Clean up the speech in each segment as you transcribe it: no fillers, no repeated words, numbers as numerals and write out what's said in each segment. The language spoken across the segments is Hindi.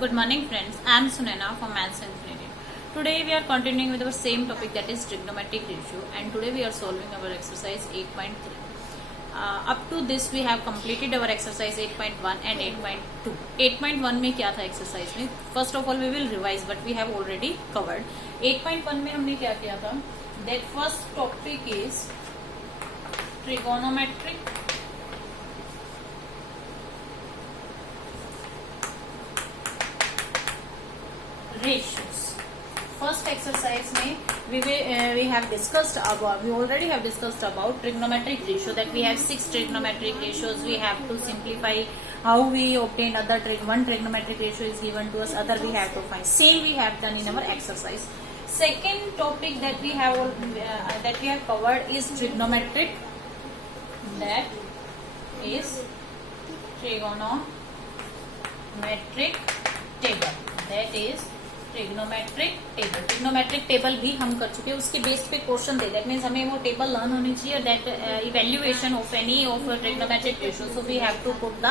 Good morning, friends. I am Sunena from Maths Infinity. Today we are continuing with our same topic, that is trigonometric ratio, and today we are solving our exercise 8.3. Up to this we have completed our exercise 8.1 and 8.2. 8.1 में क्या था exercise में? First of all we will revise, but we have already covered. 8.1 में हमने क्या किया था? That first topic is trigonometric ratios. First exercise में we have discussed about, we already have discussed about trigonometric ratio, that we have 6 trigonometric ratios. We have to simplify how we obtain other one trigonometric ratio is given to us, other we have to find. Same we have done in our exercise. Second topic that we have covered is trigonometric, that is trigonometric table, that is trigonometric table. Trigonometric table भी हम कर चुके हैं, उसके बेस पे क्वेश्चन दे. दैट मीन्स हमें वो टेबल लर्न होनी चाहिए. That evaluation of any of trigonometric ratio, so we have to put the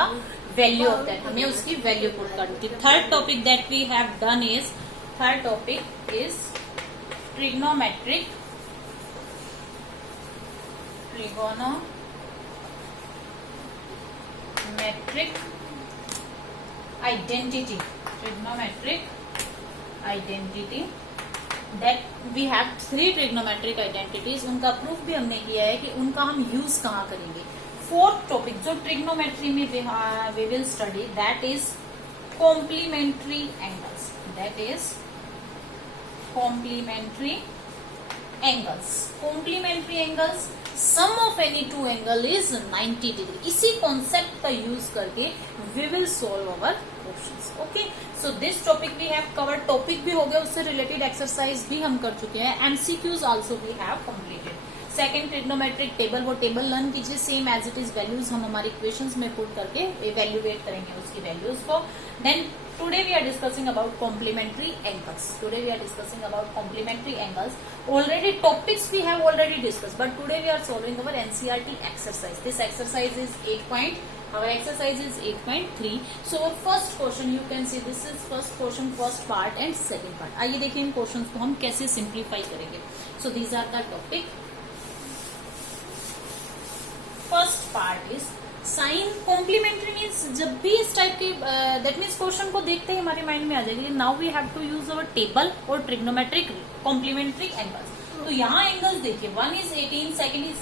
value of that. हमें उसकी वैल्यू पुट करनी थी. Third topic that we have done is, third topic is trigonometric identity. Trigonometric identity, that we have 3 trigonometric identities. उनका प्रूफ भी हमने किया है कि उनका हम यूज कहाँ करेंगे. फोर्थ टॉपिक जो ट्रिग्नोमेट्री में we will study, that is complementary angles. That is complementary angles. Complementary angles, sum of any two angle is 90 degree. इसी कॉन्सेप्ट का यूज करके we will solve our questions. Okay, so this topic we have covered. Topic भी हो गया, उससे रिलेटेड एक्सरसाइज भी हम कर चुके हैं. MCQs also we have completed. Second trigonometric table, वो टेबल लर्न कीजिए. Same as it is values हम हमारे इक्वेशंस में पुट करके इवेल्युएट करेंगे उसकी वैल्यूज को. Then today we are discussing about complementary angles. Today we are discussing about complementary angles. Already topics we have already discussed, but today we are solving our NCERT exercise. This exercise is 8. Our exercise is 8.3. So our first question, you can see this is first question, first part and second part. आइए देखिए इन क्वेश्चंस को हम कैसे सिंप्लीफाई करेंगे. So these are the topic. First part is sine. Complementary means जब भी इस टाइप के दैट मीन्स क्वेश्चन को देखते ही हमारे माइंड में आ जाएगी, now we have to use our table और ट्रिग्नोमेट्रिक कॉम्प्लीमेंट्री एंगल्स. तो यहाँ एंगल्स देखिए, 1 is 18, second is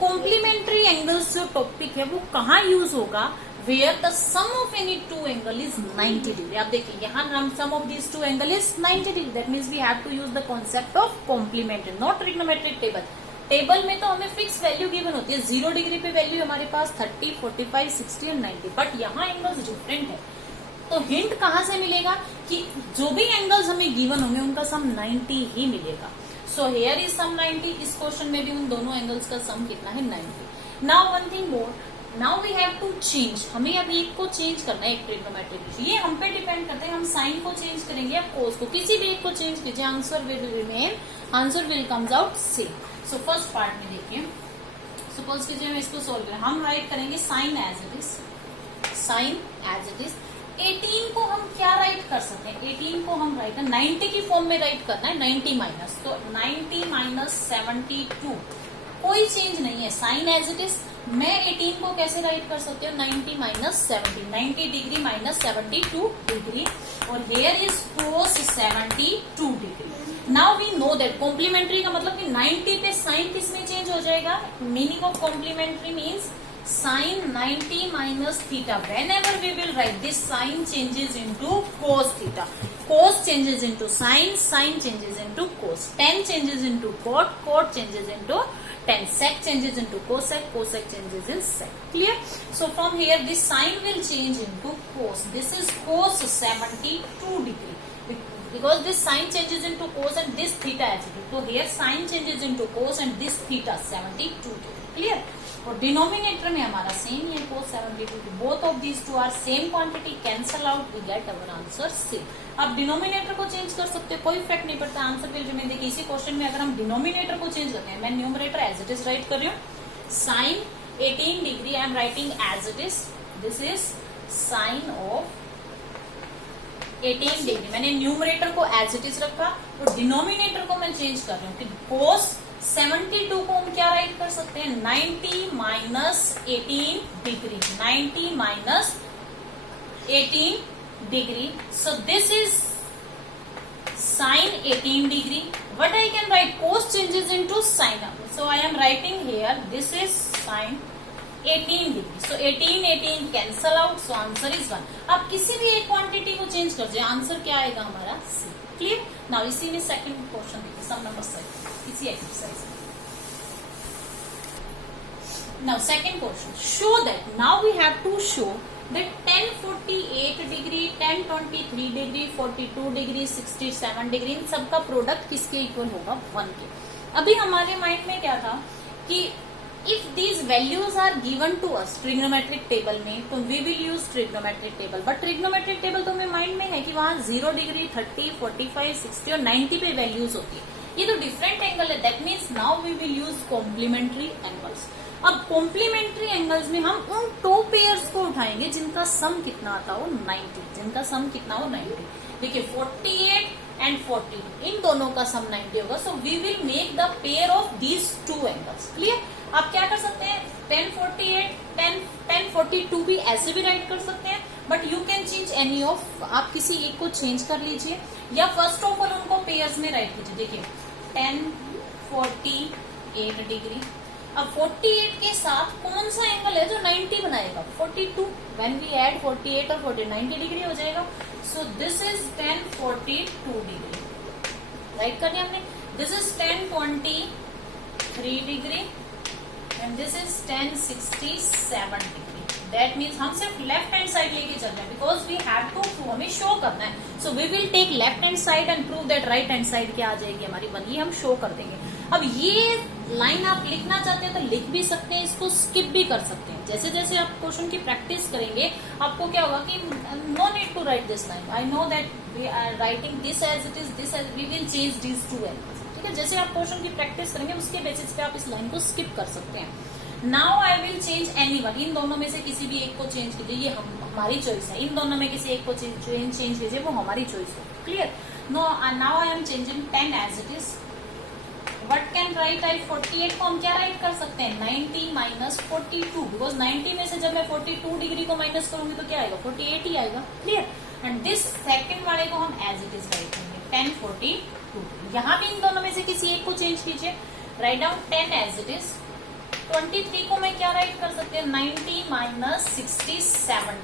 complementary angles. जो टॉपिक है वो कहाँ यूज होगा, where the sum of any two angle is 90 degree. आप देखिए यहाँ sum of this two angle is 90 degree. That means we have to use the concept of complementary, not trigonometric table. Table में तो हमें फिक्स वैल्यू गिवन होती है. 0 डिग्री पे वैल्यू हमारे पास 30, 45, 60 एंड 90, बट यहाँ एंगल्स डिफरेंट है. तो हिंट कहाँ से मिलेगा कि जो भी एंगल्स हमें गिवन होंगे उनका सम 90 ही मिलेगा. So here is sum 90. इस क्वेश्चन में भी उन दोनों एंगल्स का सम कितना है, 90. Now one thing more, now we have to change. हमें अब एक को चेंज करना है, एक ट्रिग्नोमेट्रिक रेशियो. ये हम पे डिपेंड करते हैं, हम साइन को चेंज करेंगे या कोस को. किसी भी एक को चेंज कीजिए, answer will remain, answer will comes out same. So first part में देखिए, सपोज कीजिए हम इसको सोल्व करें. हम राइट करेंगे sine as it is, sine as it is. 18 को हम क्या राइट कर सकते हैं, 18 को हम राइट 90 की फॉर्म में राइट करना है. 90 माइनस, तो 90 माइनस 72, कोई चेंज नहीं है. Sine as it is. मैं 18 को कैसे राइट कर सकती हूँ, 90 माइनस 70, 90 डिग्री माइनस 72 डिग्री, और here is cos 72 degree. Now we know that complementary का मतलब कि 90 पे साइन किस में चेंज हो जाएगा. Meaning of complementary means sine 90 minus theta. Whenever we will write this, sine changes into cos theta, cos changes into sine, sine changes into cos, tan changes into cot, cot changes into tan, sec changes into cosec, cosec changes in sec. Clear? So from here this sign will change into cos. This is cos 72 degree because this sign changes into cos and this theta actually. So here sign changes into cos and this theta 72 degree. Clear? और डिनोमिनेटर में हमारा सेम है cos 72. Both of these two are same quantity, cancel out, we get our answer same. अब डिनोमिनेटर को चेंज कर सकते हैं, कोई इफेक्ट नहीं पड़ता, आंसर विल रिमेन. देखिए इसी क्वेश्चन में अगर हम डिनोमिनेटर को चेंज करते हैं, मैं numerator as it is write कर रही हूँ. Sine 18 degree I am writing as it is. This is sine of 18 degree. मैंने न्यूमरेटर को एज इट इज रखा और डिनोमिनेटर को मैं चेंज कर रही हूँ कि कोस 72 को हम क्या राइट कर सकते हैं, 90 minus 18 degree, 90 minus 18 degree. So this is sine 18 degree. What I can write? Cos changes into sine. So I am writing here. This is sine 18 degree. So 18 cancel out. So answer is 1. आप किसी भी एक क्वांटिटी को चेंज कर दीजिए, आंसर क्या आएगा हमारा C. क्लियर. नाउ इसी में सेकंड क्वेश्चन देखिए, सम नंबर 7, इसी एक्सरसाइज में. Now second question. Show that. Now we have to show that 1048 degree, 1023 degree, 42 degree, 67 degree, इन सबका प्रोडक्ट किसके इक्वल होगा, 1 के. अभी हमारे माइंड में क्या था कि if these values are given to us trigonometric table में, तो we will use trigonometric table. But trigonometric table तो हमें माइंड में है कि वहां 0 डिग्री, 30, 45, 60 और 90 पे वैल्यूज होती है. ये तो डिफरेंट एंगल है. That means now we will use complementary angles. अब कॉम्प्लीमेंट्री एंगल्स में हम उन 2 पेयर्स को उठाएंगे जिनका सम कितना आता हो 90, जिनका सम कितना हो 90. देखिए 48 एंड 40, इन दोनों का सम 90 होगा. So we will make the pair of these 2 angles. Clear. आप क्या कर सकते हैं, 1048, 1042 भी ऐसे भी राइट कर सकते हैं, but you can change any of. आप किसी एक को चेंज कर लीजिए या फर्स्ट ऑफ ऑल उनको पेयर्स में राइट कीजिए. देखिए 1048 डिग्री. अब 48 के साथ कौन सा एंगल है जो 90 बनाएगा, 42. व्हेन वी ऐड 48 और 40, 90 डिग्री हो जाएगा. So this is 1042 degree. Write कर दिया हमने. This is 1023 degree and this is 1067 degree. That means हम सिर्फ लेफ्ट हैंड साइड लेके चल रहे हैं because we have to prove, हमें शो करना है. So we will take left hand side and prove that right hand side क्या आ जाएगी हमारी 1. ये हम शो कर देंगे. अब ये लाइन आप लिखना चाहते हैं तो लिख भी सकते हैं, इसको स्किप भी कर सकते हैं. जैसे जैसे आप क्वेश्चन की प्रैक्टिस करेंगे आपको क्या होगा कि no need to write this line. I know that we are writing this as it is, this as, we will change this 2 angles. ठीक है. जैसे आप क्वेश्चन की प्रैक्टिस करेंगे उसके बेसिस पे आप इस लाइन को स्किप कर सकते हैं. Now I will change any one. इन दोनों में से किसी भी एक को चेंज कीजिए, ये हमारी चॉइस है. इन दोनों में किसी एक को चेंज कीजिए, वो हमारी चॉइस है. Clear. Now I am changing 10 as it is. What can write I 48 को हम क्या राइट कर सकते हैं, 90 माइनस 42. बिकॉज 90 में से जब मैं 42 डिग्री को माइनस करूंगी तो क्या आएगा, 48 ही आएगा. क्लियर. एंड दिस सेकंड वाले को हम एज इट इज राइट करेंगे 1042. यहाँ भी इन दोनों में से किसी एक को चेंज कीजिए. Write down 10 as it is. 23 को मैं क्या राइट कर सकते हैं, 90 माइनस 67.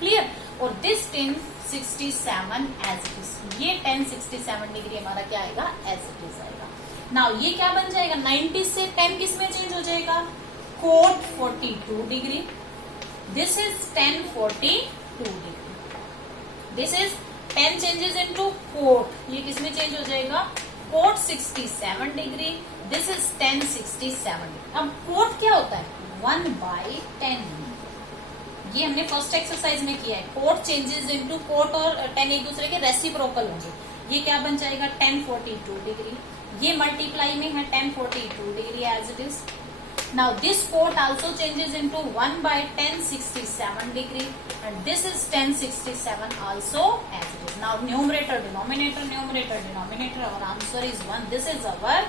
क्लियर. और दिस 1067 एज इट इज. ये 1067 डिग्री हमारा क्या आएगा, एज इट इज आएगा. नाउ ये क्या बन जाएगा, 90 से 10 किस में चेंज हो जाएगा, cot 42 degree. This is 1042 degree. This is 10 changes into cot. ये किस में चेंज हो जाएगा, कोट 67 डिग्री. This is 1067. अब कोट क्या होता है, 1/10. ये हमने फर्स्ट एक्सरसाइज में किया है. कोट चेंजेस इनटू कोट और 10 एक दूसरे के रेसिप्रोकल होंगे. ये क्या बन जाएगा, 1042 डिग्री. ये मल्टीप्लाई में है 1042 degree as it is. Now this cot also changes into 1/1067 degree and this is 1067 also as it is. Now numerator denominator, numerator denominator, और answer is 1. This is our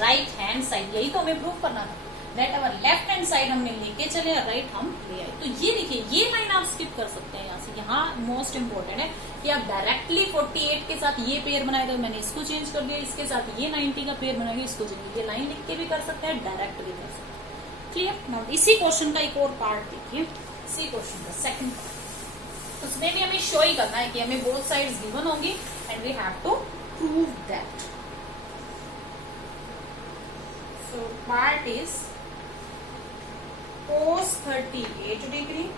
right hand side. यही तो हमें प्रूव करना था, that our left hand side हमने लेके चले और राइट हम ले आए. तो ये देखिए, ये लाइन आप स्किप कर सकते हैं यहाँ से. यहाँ मोस्ट इंपोर्टेंट है कि आप डायरेक्टली 48 के साथ ये पेयर बनाएगा, मैंने इसको चेंज कर दिया, इसके साथ ये 90 का पेयर बनाएगा, इसको चेंज. ये लाइन लिख के भी कर सकते हैं, डायरेक्ट भी कर सकते हैं. क्लियर. नाउ इसी क्वेश्चन का एक और पार्ट देखिए. इसी क्वेश्चन का सेकंड पार्ट, उसमें भी हमें शो ही करना है कि हमें बोथ साइड्स गिवन होंगी and we have to prove that. So part is cos 38 degree.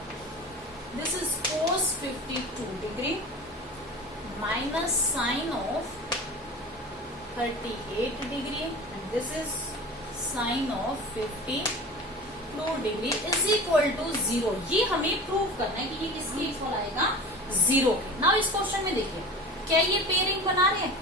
This is cos 52 degree minus sine of 38 degree and this is sine of 52 degree is equal to 0. ये हमें प्रूव करना है कि ये किसके इक्वल आएगा, 0. नाउ इस क्वेश्चन में देखिए, क्या ये पेयरिंग बना रहे हैं,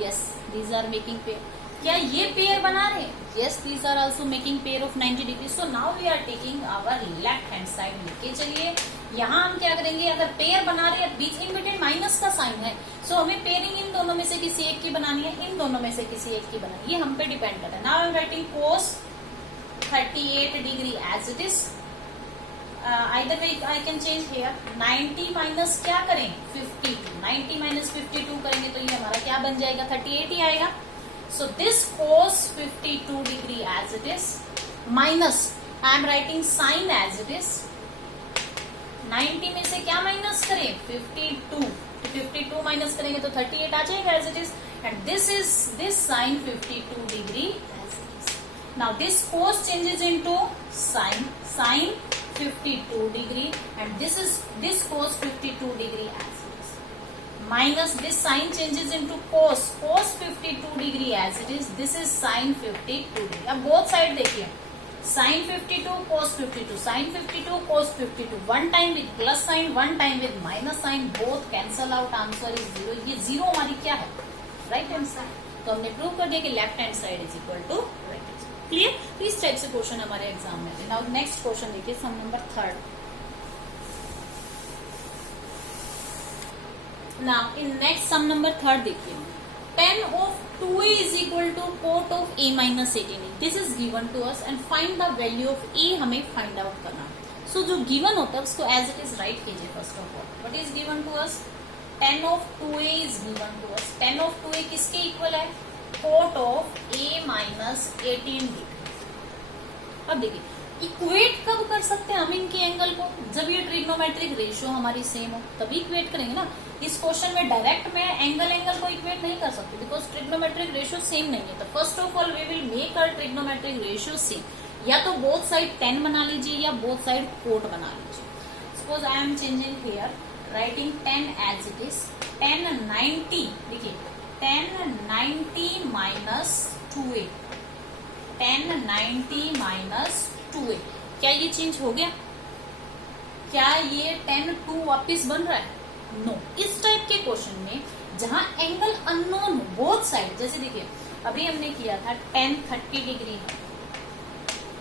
yes, these are making pair. क्या ये पेयर बना रहे हैं, yes, these are also making pair of 90 degree. So now we are taking our left hand side. लेके चलिए, यहाँ हम क्या करेंगे, अगर पेयर बना रहे हैं बीच इन बिटवीन माइनस का साइन साइन है, सो हमें पेयरिंग इन दोनों में से किसी एक की बनानी है, इन दोनों में से किसी एक की बनानी है, ये हम पे डिपेंड करता है। Now I am writing cos 38 degree as it is, either way I can change here, 90 minus क्या करें 52, 90 माइनस 52 करेंगे तो ये हमारा क्या बन जाएगा 38 ही आएगा। So this cos 52 degree as it is minus I am writing sine as it is, 90 में से क्या माइनस करें 52, 52 माइनस करेंगे तो 38 आ जाएगा as it is, and this is this sine 52 degree as it is. Now this cos changes into sin 52 degree, and this cos 52 degree as it is, minus this sin changes into cos 52 degree as it is, this is sin 52 degree। अब बोथ साइड देखिए, sin 52 cos 52, sin 52 cos 52, one time with plus sign, one time with minus sign, both cancel out, answer is 0। ये 0 हमारी क्या है राइट हैंड साइड, तो हमने प्रूव कर दिया कि left hand side is equal to right. Clear, इस टाइप से क्वेश्चन हमारे एग्जाम में है। नाउ नेक्स्ट क्वेश्चन देखिए, sum number 3। Now in next sum number 3 देखिए, tan of 2a is equal to cot of a minus 18। This is given to us and find the value of a हमें फाइंड आउट करना। सो जो गिवन होता है उसको एज इट इज राइट कीजिए। First of all what is given to us, tan of 2a is given to us. tan of 2a किसके इक्वल है, cot of a minus 18 degree. अब देखिए इक्वेट कब कर सकते हैं हम इनके एंगल को, जब ये ट्रिग्नोमेट्रिक रेशियो हमारी सेम हो तभी इक्वेट करेंगे ना। इस क्वेश्चन में डायरेक्ट में एंगल को इक्वेट नहीं कर सकते बिकॉज ट्रिग्नोमेट्रिक रेशियो सेम नहीं है। तो first of all we will make our trigonometric ratio same, या तो बोथ साइड 10 बना लीजिए या बोथ साइड कोट बना लीजिए। Suppose I am changing here, writing 10 as it is, 10 90, देखिए 10 90 माइनस 2a, 10 90 माइनस 2a, क्या ये चेंज हो गया, क्या ये 10 2 वापिस बन रहा है, नो। इस टाइप के क्वेश्चन में जहां एंगल अननोन हो बोथ साइड, जैसे देखिए अभी हमने किया था 10 30 डिग्री है,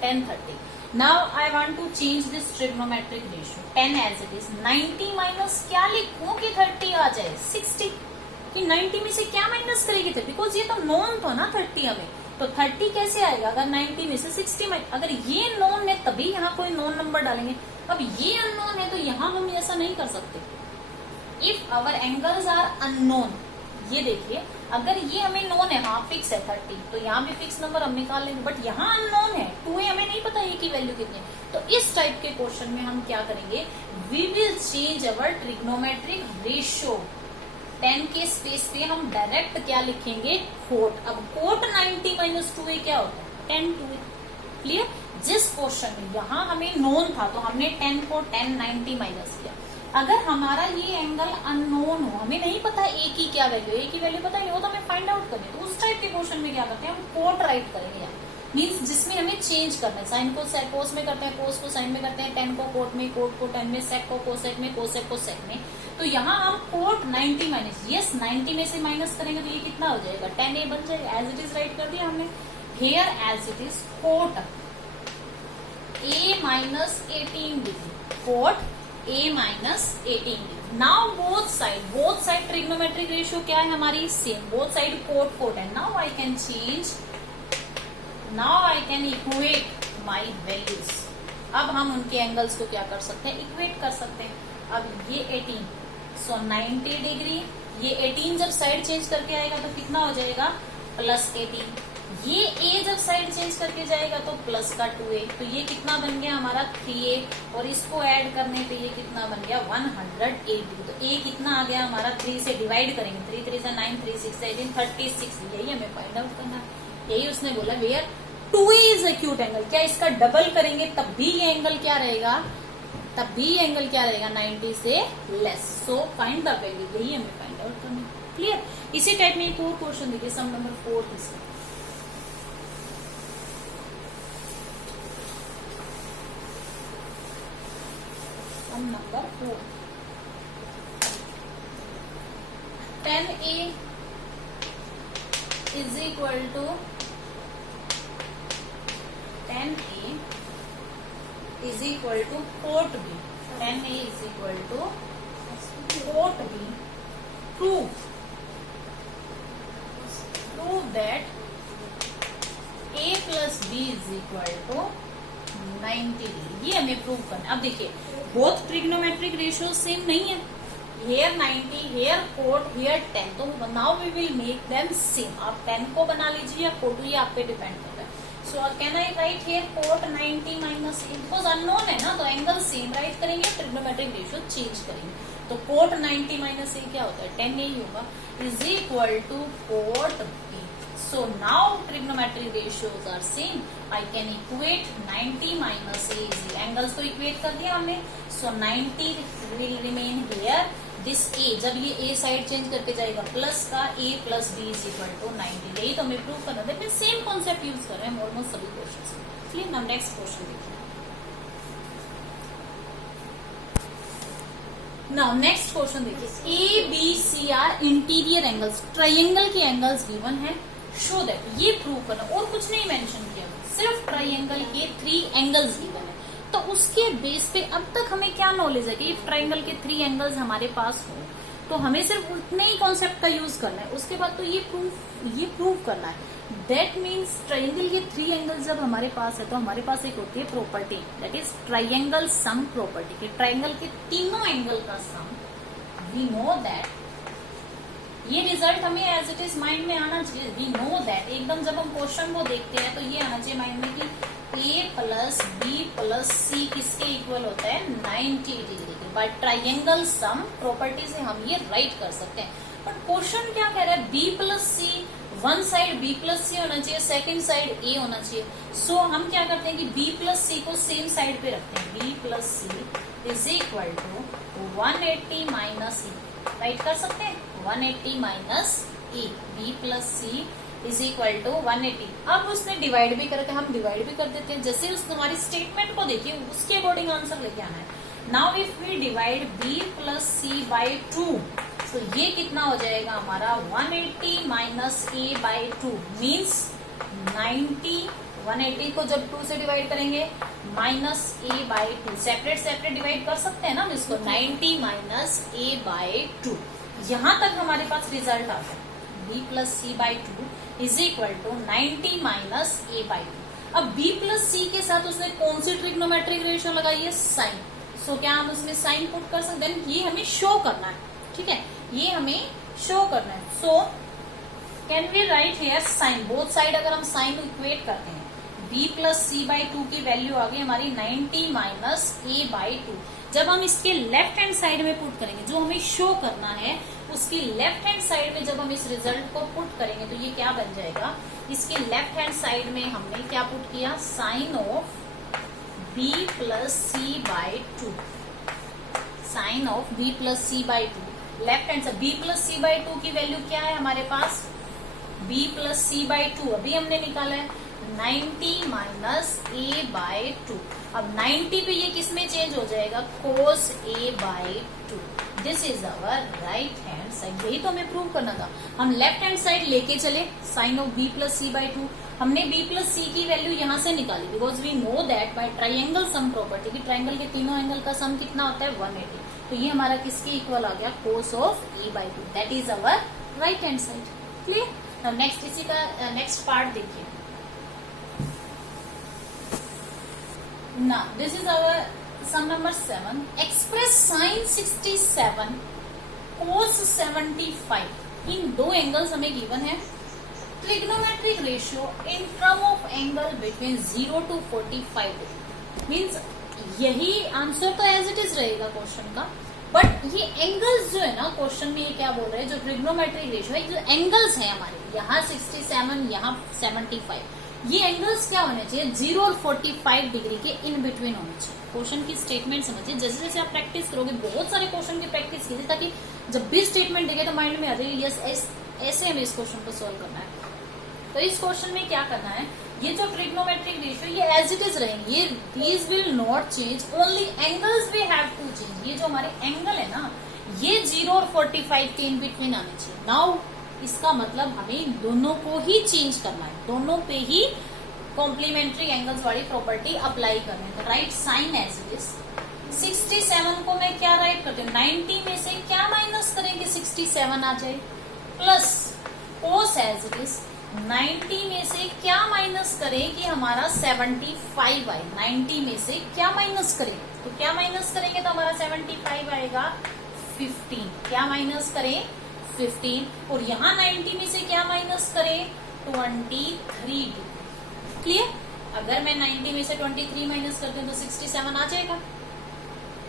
10 30। Now I want to change this trigonometric ratio, 10 as it is, 90 minus क्या लिखूं कि 30 आ जाए 60, कि 90 में से क्या माइनस करेगी थे, बिकॉज ये तो नॉन तो ना 30 हमें, तो 30 कैसे आएगा अगर 90 में से 60 में, अगर ये नॉन है तभी यहाँ कोई नॉन नंबर डालेंगे। अब ये अननोन है तो यहाँ हम ऐसा नहीं कर सकते। If our angles are unknown, ये देखिए अगर ये हमें नॉन है, हाँ फिक्स है 30, तो यहाँ भी फिक्स नंबर हम निकाल लेंगे, बट यहाँ अननोन है 2a, हमें नहीं पता ये की वैल्यू कितनी है। तो इस टाइप के क्वेश्चन में हम क्या करेंगे, we will change our trigonometric ratio, 10 के स्पेस पे हम डायरेक्ट क्या लिखेंगे कोट। अब कोट 90 माइनस 2a क्या होता है 10 2a। क्लियर, जिस क्वेश्चन में यहाँ हमें नोन था तो हमने 10 को 10 90 माइनस किया। अगर हमारा ये एंगल अननोन हो, हमें नहीं पता ए की क्या वैल्यू, ए की वैल्यू पता नहीं हो तो हमें फाइंड आउट करनी है, तो उस टाइप के क्वेश्चन में क्या करते हैं हम कोट राइट करेंगे यहाँ, मीन्स जिसमें हमें चेंज करना है, साइन को कोस में करते हैं, कोस को साइन में करते हैं, 10 को कोट में, कोट को 10 में, सेक को कोसेक में, कोसेक को सेक में। तो यहाँ हम कोट 90 माइनस, यस 90 में से माइनस करेंगे तो ये कितना हो जाएगा 10a बन जाएगा, एज इट इज राइट कर दिया हमने। Here as it is cot a minus 18 degree, cot a minus 18 degree. Now both side trigonometric ratio क्या है हमारी same, both side cot cot है। Now I can change, now I can equate my values. अब हम उनके एंगल्स को क्या कर सकते हैं, इक्वेट कर सकते हैं। अब ये 18, सो 90 डिग्री, ये 18 जब साइड चेंज करके आएगा तो कितना हो जाएगा प्लस 18, ये a जब साइड चेंज करके जाएगा तो प्लस का 2a, तो ये कितना बन गया हमारा 3a, और इसको ऐड करने पे ये कितना बन गया 180। तो a कितना आ गया हमारा 3 से डिवाइड करेंगे, 3 3 से 9, 3 6 से 18, 36। यही हमें फाइंड आउट करना है। यही उसने बोला where 2a is acute angle, क्या इसका डबल करेंगे तब भी ये एंगल क्या रहेगा, तब भी एंगल क्या रहेगा 90 से less. So find the value, यही हमें फाइंड आउट करना है। क्लियर, इसी टाइप में एक और क्वेश्चन देखिए, सम नंबर 4 इसका। Sum number 4, 10a is equal to 10a is equal to cot b, 10a is equal to cot b, prove that a plus B is equal to 90 degree. ये हमें प्रूव करना है। अब देखिए बोथ ट्रिग्नोमेट्रिक रेशियो सेम नहीं है, हेयर 90, हेयर कोट, हेयर 10, तो now we will make them same. आप 10 को बना लीजिए या कोट, ये आप पे डिपेंड करता है। So can I write here cot 90 minus A, because unknown है ना, तो एंगल सेम राइट करेंगे, ट्रिग्नोमेट्रिक रेशियो चेंज करेंगे। तो कोट 90 माइनस ए क्या होता है, 10 यही होगा, is equal to cot B. So now trigonometric ratios are same. I can equate 90 minus a is the angles को equate कर दिया हमने. So 90 will remain here. This a जब ये a साइड चेंज करके जाएगा प्लस का, a plus b is equal to 90. यही तो हमें प्रूव करना था। फिर सेम कॉन्सेप्ट यूज कर रहे हैं ऑलमोस्ट सभी क्वेश्चन। चलिए हम नेक्स्ट क्वेश्चन देखिए। नाउ नेक्स्ट क्वेश्चन देखिए, A B C are interior angles, triangle के एंगल्स गिवन है, शो दैट, ये प्रूव करना, और कुछ नहीं मेंशन किया, सिर्फ ट्राइंगल के 3 एंगल्स गिवन है। तो उसके बेस पे अब तक हमें क्या नॉलेज है कि इफ ट्राइंगल के 3 एंगल्स हमारे पास हो तो हमें सिर्फ उतने ही कॉन्सेप्ट का यूज करना है। उसके बाद तो ये प्रूव करना है। दैट मीन्स ट्राइंगल के 3 एंगल्स जब हमारे पास है तो हमारे पास एक होती है property, that is triangle sum property, कि ट्राइंगल के तीनों एंगल का सम, वी नो दैट, ये रिजल्ट हमें एज इट इज माइंड में आना चाहिए। वी नो दैट, एकदम जब हम क्वेश्चन को देखते हैं तो ये आना चाहिए माइंड में कि a प्लस बी प्लस सी किसके इक्वल होता है, 90 डिग्री के। बाय ट्राइंगल सम प्रॉपर्टी से हम ये राइट कर सकते हैं। बट क्वेश्चन क्या कह रहा है, b प्लस सी, वन साइड b प्लस सी होना चाहिए, सेकेंड साइड a होना चाहिए। सो हम क्या करते हैं कि b प्लस सी को सेम साइड पे रखते हैं, b plus C is equal to 180 minus e, write कर सकते हैं, 180 minus A, B plus C is equal to 180। अब उसने डिवाइड भी करके, हम डिवाइड भी कर देते हैं, जैसे उस हमारी स्टेटमेंट को देखिए उसके अकॉर्डिंग आंसर लेके आना है। Now if we divide B plus C by 2, तो ये कितना हो जाएगा हमारा 180 माइनस ए बाई 2 मीन्स 90। 180 को जब 2 से डिवाइड करेंगे minus A by 2, separate divide कर सकते हैं ना इसको, 90 माइनस ए बाई 2। यहां तक हमारे पास रिजल्ट आता है, b plus C by 2 is equal to 90 minus A by 2। अब b प्लस सी के साथ उसने कौन सी ट्रिग्नोमेट्रिक रेशियो लगाई है, साइन। सो क्या हम उसमें साइन पुट कर सकते हैं, ये हमें शो करना है, ठीक है, ये हमें शो करना है। So can we write here sine, both side अगर हम साइन इक्वेट करते हैं, b प्लस सी बाई 2 की वैल्यू आ गई हमारी 90 माइनस ए बाई 2। जब हम इसके लेफ्ट हैंड साइड में पुट करेंगे, जो हमें शो करना है उसकी लेफ्ट हैंड साइड में जब हम इस रिजल्ट को पुट करेंगे तो ये क्या बन जाएगा, इसके लेफ्ट हैंड साइड में हमने क्या पुट किया, sine of b plus C by 2, sine of b plus C by 2 left hand side. b plus C by 2 की वैल्यू क्या है हमारे पास, b प्लस सी बाई 2 अभी हमने निकाला है 90 माइनस ए बाई 2। अब 90 पे ये किस में चेंज हो जाएगा, cos A by 2। This is our right hand side. यही तो हमें प्रूव करना था। हम लेफ्ट हैंड साइड लेके चले, sine of b plus C by 2, हमने b प्लस सी की वैल्यू यहां से निकाली, because we know that by triangle sum property कि ट्राइंगल के तीनों एंगल का सम कितना होता है, 180। तो ये हमारा किसके इक्वल आ गया, cos of A by 2, that is our right hand side. Clear. Next इसी का नेक्स्ट पार्ट देखिए। Now, this is our sum number 7. Express sin 67 cos 75 in 2 angles हमें गिवन है। Trigonometric ratio in term of angle between 0 to 45 means यही आंसर तो एज इट इज रहेगा क्वेश्चन का, बट ये एंगल्स जो है ना क्वेश्चन में, ये क्या बोल रहे हैं, जो ट्रिग्नोमेट्रिक रेशियो है, जो एंगल्स है हमारे, यहाँ 67 यहाँ 75, ये एंगल्स क्या होने चाहिए, 0 और 45 डिग्री के इन बिटवीन होने चाहिए। क्वेश्चन की स्टेटमेंट समझिए, जैसे जैसे आप प्रैक्टिस करोगे, बहुत सारे क्वेश्चन की प्रैक्टिस कीजिए ताकि जब भी स्टेटमेंट देखे तो माइंड में आ जाए यस ऐसे हमें इस क्वेश्चन को सोल्व करना है। तो इस क्वेश्चन में क्या करना है, ये जो ट्रिग्नोमेट्रिक रेशियो ये एज इट इज रहेंगे, ये these will not change, only angles we have to change. ये जो हमारे एंगल है ना, ये 0 और 45 के इन बिटवीन आने चाहिए। नाउ इसका मतलब हमें दोनों को ही चेंज करना है, दोनों पे ही कॉम्प्लीमेंट्री एंगल्स वाली प्रॉपर्टी अप्लाई करनी है। तो write sine as it is, 67 को मैं क्या राइट करती हूँ, 90 में से क्या माइनस करेंगे 67 आ जाए, plus cos as it is 90 में से क्या माइनस करें कि हमारा 75 आए, 90 में से क्या माइनस करें, तो क्या माइनस करेंगे तो हमारा 75 आएगा 15, क्या माइनस करें 15, और यहाँ 90 में से क्या माइनस करें 23 क्लियर। अगर मैं 90 में से 23 माइनस करती हूँ तो 67 आ जाएगा,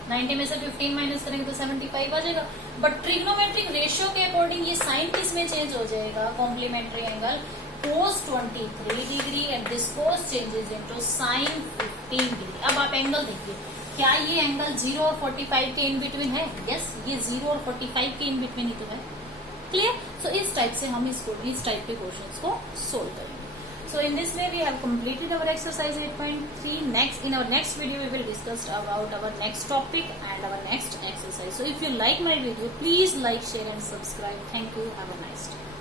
90 में से 15 माइनस करेंगे तो 75 आ जाएगा। बट ट्रिग्नोमेट्रिक रेशियो के अकॉर्डिंग ये साइन किस में चेंज हो जाएगा, complementary angle cos 23 degree and this cos changes into sin 15 degree. अब आप एंगल देखिए, क्या ये एंगल 0 और 45 के इन बिटवीन है, यस ये 0 और 45 के इन बिटवीन ही तो है, क्लियर। सो इस टाइप से हम इस टाइप के क्वेश्चंस को सोल्व करेंगे। So in this way we have completed our exercise 8.3. In our next video we will discuss about our next topic and our next exercise. So if you like my video, please like, share and subscribe. Thank you. Have a nice day.